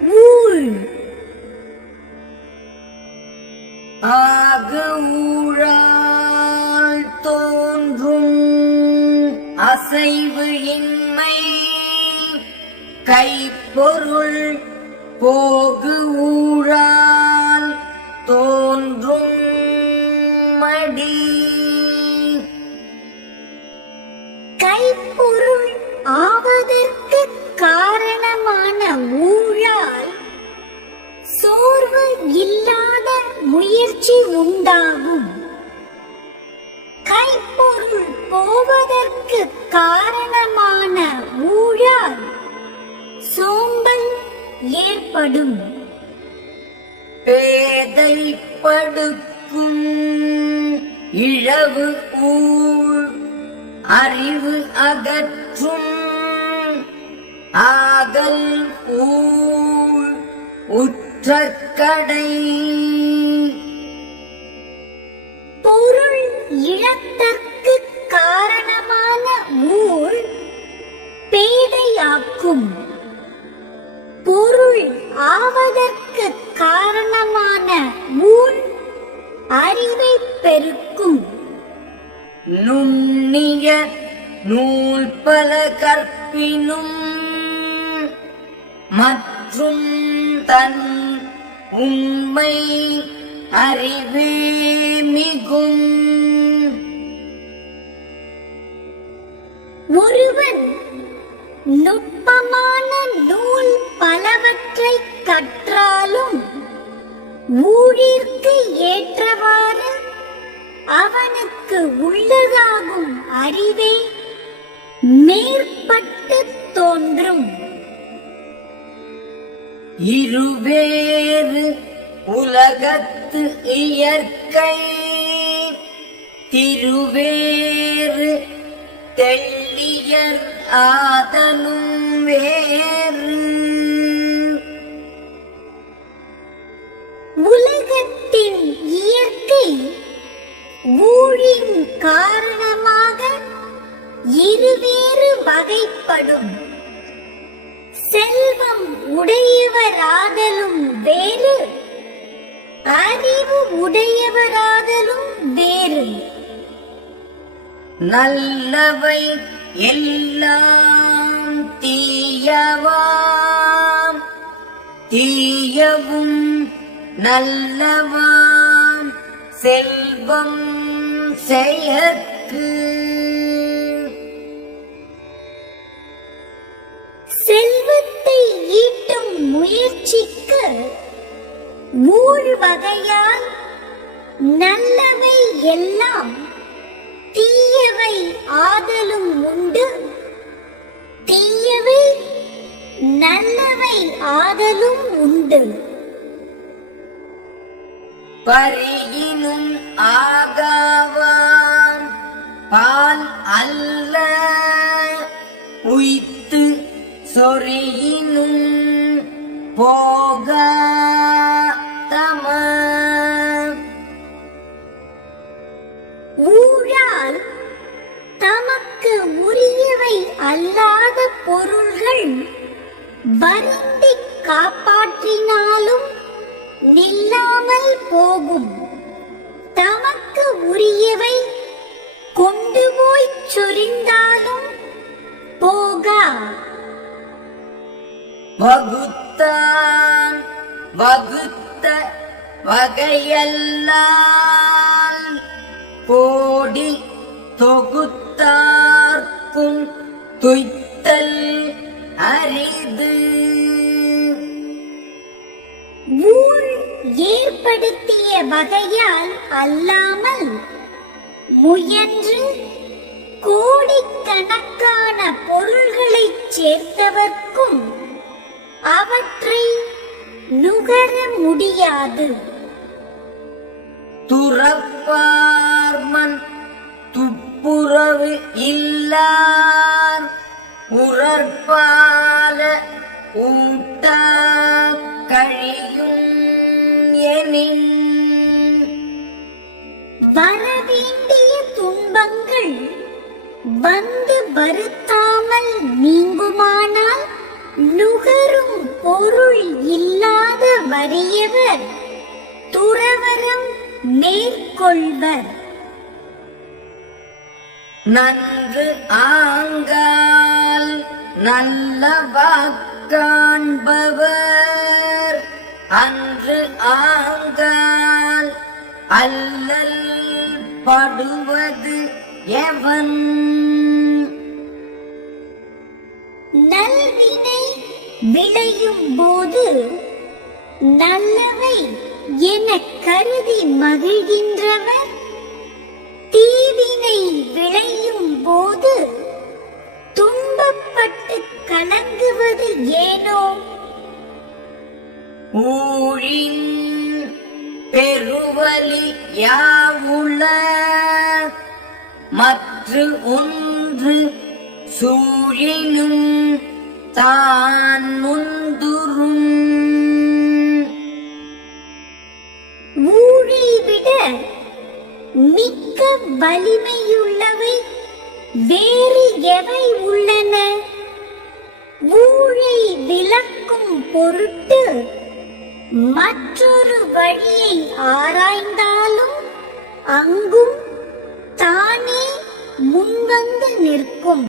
ஊழ். ஆக ஊழால் தோன்றும் அசைவு இன்மை. கைப்பொருள் போகு ஊழால் தோன்றும் மடி. கைப்பொருள் ஆவதற்கு காரணமான ஊழால் சோர்வு இல்லாத முயற்சி உண்டாகும். கைப்பொருள் போவதற்கு காரணமான ஊழால் சோம்பல் ஏற்படும். பேதை படுக்கும் இழவு ஊழ் அறிவு அகற்றும் ஆகல் ஊழ் உற்றக்கடை பொருள் இழத்தற்கு காரணமான ஊழ் பேதையாக்கும். பொருள் ஆவதற்கு காரணமான ஊழ் அறிவை பெருக்கும். நுண்ணிய நூல் பல கற்பினும் மற்றும் தன் உண்மை அறிவே மிகும். ஒருவன் நுட்பமான நூல் பலவற்றை கற்றாலும் ஊழிற்கு ஏற்றவாறு அவனுக்கு உள்ளதாகும் அறிவே மேற்பட்டு தோன்றும். இருவேறு உலகத்து இயற்கை. திருவேறு தெள்ளியர் ஆதனும் வேறு. உலகத்தின் இயற்கை ஊழின் காரணமாக இருவேறு வகைப்படும். செல்வம் உடையவராதலும் வேறு. அறிவு உடையவராதலும் வேறு. நல்லவை எல்லாம் தீயவாம். தீயவும் நல்லவாம். செல்வம் செயற்கு முயற்சிக்கு மூழ் வகையால் நல்லவை எல்லாம் தீயவை ஆதலும் உண்டு. தீயவை நல்லவை ஆதலும் உண்டு. பரியினும் ஆகாவாம் பால் அல்ல உய்த்து சொறியினும் போக தம ஊழால் தமக்கு உரியவை அல்லாத பொருள்கள் வருந்தி காப்பாற்றினாலும் நில்லாமல் போகும். தமக்கு உரியவை கொண்டு போய் சொரிந்தாலும் போகா. வகுத்தான். வகுத்த வகையல்லால் போடி தொகுத்தார்க்கும் துய்த்தல் அரிது. ஊழ் ஏற்படுத்திய வகையால் அல்லாமல் முயன்று கோடிக்கணக்கான பொருள்களைச் சேர்த்தவர்க்கும் அவற்றை நுகர முடியாது. துறப்பார்மன் துப்புரவு இல்லார் உறற்பால ஊட்ட கழியும் எனின். வரவேண்டிய துன்பங்கள் வந்து வருத்தாமல் நீங்குமானால் நுகரும் பொருள் இல்லாத வறியவர் துறவரம் மேற்கொள்வர். நன்று ஆங்கால் நல்ல வாக்காண்பவர். அன்று ஆங்கால் அல்லல் படுவது எவன்? விளையும் போது நல்லவை என கருதி மகிழ்கின்றவர். தீவினை விளையும் போது துன்பப்பட்டு கலங்குவது ஏனோ? ஊழின் பெருவலி யாவுள? மற்று ஒன்று சூழினும் தான் முந்துரும் ஊழை விட மிக்க வலிமையுள்ளவை வேறு எவை உள்ளன? ஊழை விளக்கும் பொருட்டு மற்றொரு வழியை ஆராய்ந்தாலும் அங்கும் தானே முன்வந்து நிற்கும்.